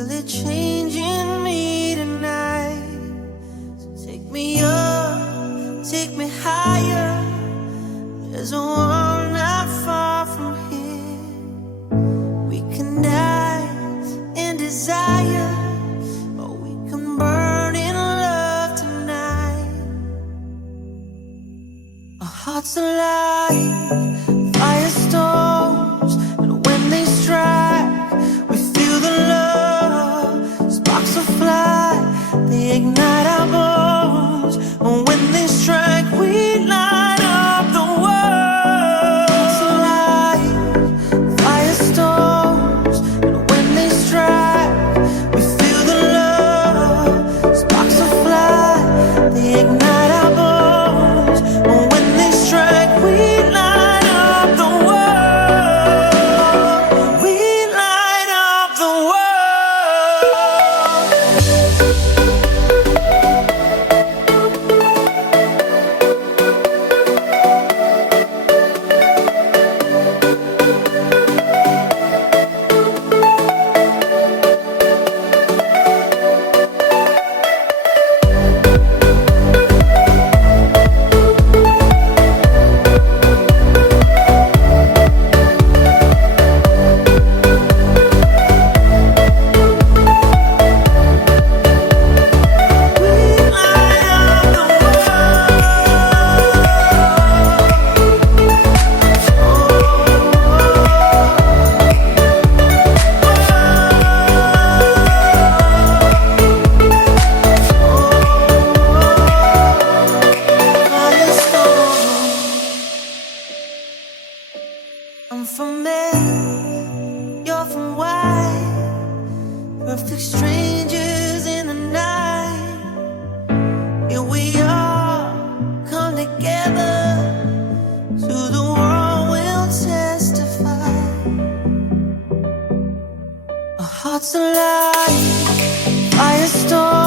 feel it changing me tonight. So take me up, take me higher. There's a world not far from here. We can dance in desire, or we can burn in love tonight. Our hearts alive, firestorms, and when they strike, we feel the love. Sparks will fly, they ignite our bones, and when they strike, we light up the world. Hearts alive, firestorms, and when they strike, we feel the love. Sparks will fly, they ignite our bones, and when they strike, we light up the world. We light up the world. I'm from Mary, you're from White. Perfect strangers in the night. Here we are, come together. To the world we'll testify. Our hearts alive, firestorm.